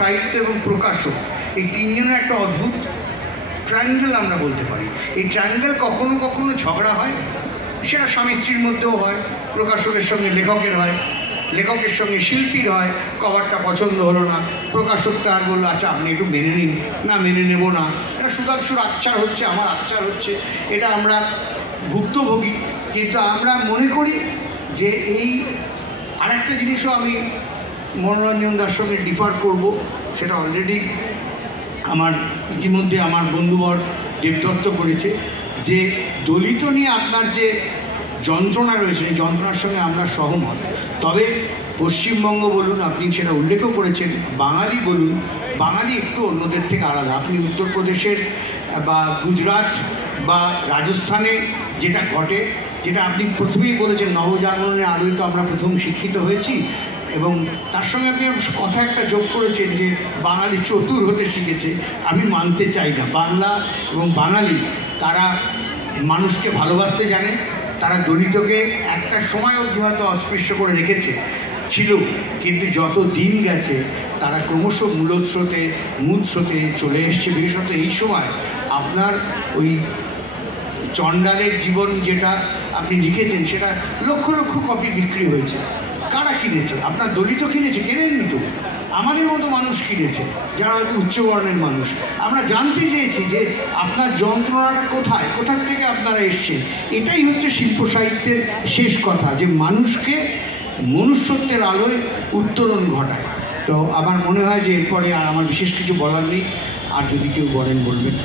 সাহিত্য এবং প্রকাশক, এই তিনজনের একটা অদ্ভুত ট্রায়াঙ্গেল আমরা বলতে পারি। এই ট্রায়াঙ্গেল কখনো কখনো ঝগড়া হয়, সেটা স্বামী স্ত্রীর মধ্যেও হয়, প্রকাশকের সঙ্গে লেখকের হয়, লেখকের সঙ্গে শিল্পীর হয়। কভারটা পছন্দ হলো না, প্রকাশক তার বললো আচ্ছা আপনি একটু মেনে নিন, না মেনে নেব না, এটা সুধাংশুর আচ্ছার হচ্ছে, আমার আচ্ছার হচ্ছে, এটা আমরা ভুক্তভোগী। কিন্তু আমরা মনে করি যে এই আরেকটা জিনিসও আমি মনোরঞ্জন দার সঙ্গে ডিফার করব, সেটা অলরেডি আমার ইতিমধ্যে আমার বন্ধুবর দেবদত্ত করেছে, যে দলিত নিয়ে আপনার যে যন্ত্রণা রয়েছে, এই যন্ত্রণার সঙ্গে আমরা সহমত। তবে পশ্চিমবঙ্গ বলুন, আপনি সেটা উল্লেখও করেছেন, বাঙালি বলুন, বাঙালি একটু অন্যদের থেকে আলাদা। আপনি উত্তরপ্রদেশের বা গুজরাট বা রাজস্থানে যেটা ঘটে, যেটা আপনি প্রথমেই বলেছেন, নবজাগরণের আলোয় তো আমরা প্রথম শিক্ষিত হয়েছি, এবং তার সঙ্গে আপনি কথা একটা যোগ করেছেন যে বাঙালি চতুর হতে শিখেছে। আমি মানতে চাই না। বাংলা এবং বাঙালি তারা মানুষকে ভালোবাসতে জানে, তারা দলিতকে একটা সময় অবধি হয়তো অস্পৃশ্য করে রেখেছে ছিল, কিন্তু যত দিন গেছে তারা ক্রমশ মূল স্রোতে চলে এসছে। বিশেষত এই সময় আপনার ওই চণ্ডালের জীবন যেটা আপনি লিখেছেন, সেটা লক্ষ লক্ষ কপি বিক্রি হয়েছে। কারা কিনেছে? আপনার দলিত কিনেছে? কেনেননি তো, আমাদের মতো মানুষ কিনেছে, যারা হয়তো উচ্চবর্ণের মানুষ। আমরা জানতে চেয়েছি যে আপনার যন্ত্রণাটা কোথায়, কোথার থেকে আপনারা এসছেন। এটাই হচ্ছে শিল্প সাহিত্যের শেষ কথা, যে মানুষকে মনুষ্যত্বের আলোয় উত্তরণ ঘটায়। তো আমার মনে হয় যে এরপরে আর আমার বিশেষ কিছু বলার নেই, আর যদি কেউ বলেন বলবেন।